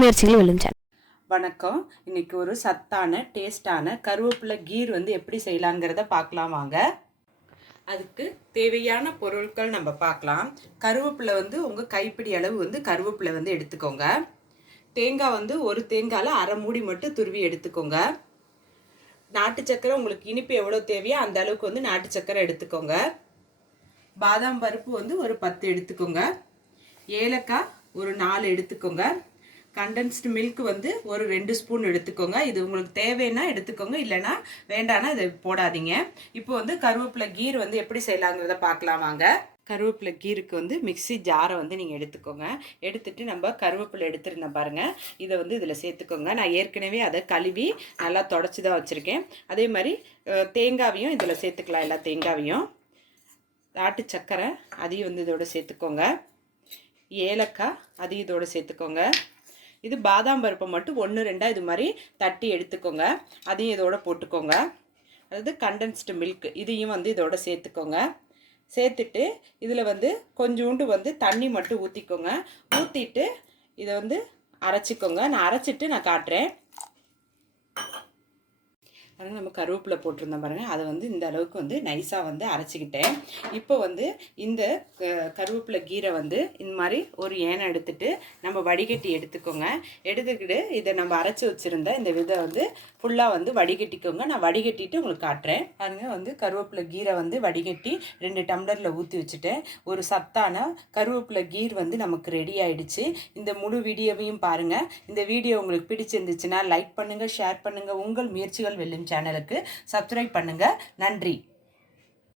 முயற்சிகள் வெல்லும் சேனல். வணக்கம். இன்னைக்கு ஒரு சத்தான டேஸ்டான கருவேப்பிலை கீர் வந்து எப்படி செய்யலாங்கிறத பார்க்கலாம் வாங்க. அதுக்கு தேவையான பொருட்கள் நம்ம பார்க்கலாம். கருவேப்பிலை வந்து உங்கள் கைப்பிடி அளவு வந்து கருவேப்பிலை வந்து எடுத்துக்கோங்க. தேங்காய் வந்து ஒரு தேங்காயில் அரை மூடி மட்டும் துருவி எடுத்துக்கோங்க. நாட்டு சக்கரை உங்களுக்கு இனிப்பு எவ்வளோ தேவையோ அந்த அளவுக்கு வந்து நாட்டு சக்கரை எடுத்துக்கோங்க. பாதாம் பருப்பு வந்து ஒரு 10 எடுத்துக்கோங்க. ஏலக்காய் ஒரு 4 எடுத்துக்கோங்க. கண்டென்ஸ்டு மில்க் வந்து ஒரு 2 ஸ்பூன் எடுத்துக்கோங்க. இது உங்களுக்கு தேவைன்னா எடுத்துக்கோங்க, இல்லைன்னா வேண்டானா இதை போடாதீங்க. இப்போ வந்து கருவேப்பிலை கீர் வந்து எப்படி செய்யலாங்கிறத பார்க்கலாம் வாங்க. கருவேப்பிலை கீருக்கு வந்து மிக்சி ஜாரை வந்து நீங்கள் எடுத்துக்கோங்க. எடுத்துட்டு நம்ம கருவேப்பிலை எடுத்துருந்தேன் பாருங்கள், இதை வந்து இதில் சேர்த்துக்கோங்க. நான் ஏற்கனவே அதை கழுவி நல்லா தொடச்சி தான் வச்சுருக்கேன். அதே மாதிரி தேங்காவையும் இதில் சேர்த்துக்கலாம். எல்லா தேங்காவையும், நாட்டு சக்கரை அதையும் வந்து இதோட சேர்த்துக்கோங்க. ஏலக்காய் அதையும் இதோட சேர்த்துக்கோங்க. இது பாதாம் பருப்பை மட்டும் 1-2 இது மாதிரி தட்டி எடுத்துக்கோங்க. அதையும் இதோட போட்டுக்கோங்க. அதாவது கண்டென்ஸ்டு மில்க் இதையும் வந்து இதோட சேர்த்துக்கோங்க. சேர்த்துட்டு இதில் வந்து கொஞ்சோண்டு வந்து தண்ணி மட்டும் ஊற்றிக்கோங்க. ஊற்றிட்டு இதை வந்து அரைச்சிக்கோங்க. நான் அரைச்சிட்டு நான் காட்டுறேன் பாருங்கள். நம்ம கருவேப்பிலை போட்டிருந்தோம் பாருங்கள், அதை வந்து இந்த அளவுக்கு வந்து நைஸாக வந்து அரைச்சிக்கிட்டேன். இப்போ வந்து இந்த கருவேப்பிலை கீரை வந்து இந்த மாதிரி ஒரு ஏனை எடுத்துட்டு நம்ம வடிகட்டி எடுத்துக்கோங்க. எடுத்துக்கிட்டு இதை நம்ம அரைச்சி வச்சுருந்த இந்த விதை வந்து ஃபுல்லாக வந்து வடிகட்டிக்கோங்க. நான் வடிகட்டிட்டு உங்களுக்கு காட்டுறேன் பாருங்கள். வந்து கருவேப்பிலை கீரை வந்து வடிகட்டி 2 டம்ளரில் ஊற்றி வச்சுட்டேன். ஒரு சத்தான கருவேப்பிலை கீர் வந்து நமக்கு ரெடி ஆகிடுச்சு. இந்த முழு வீடியோவையும் பாருங்கள். இந்த வீடியோ உங்களுக்கு பிடிச்சிருந்துச்சுன்னா லைக் பண்ணுங்கள், ஷேர் பண்ணுங்கள். உங்கள் முயற்சிகள் வெல்லும் சேனலுக்கு சப்ஸ்கிரைப் பண்ணுங்கள். நன்றி.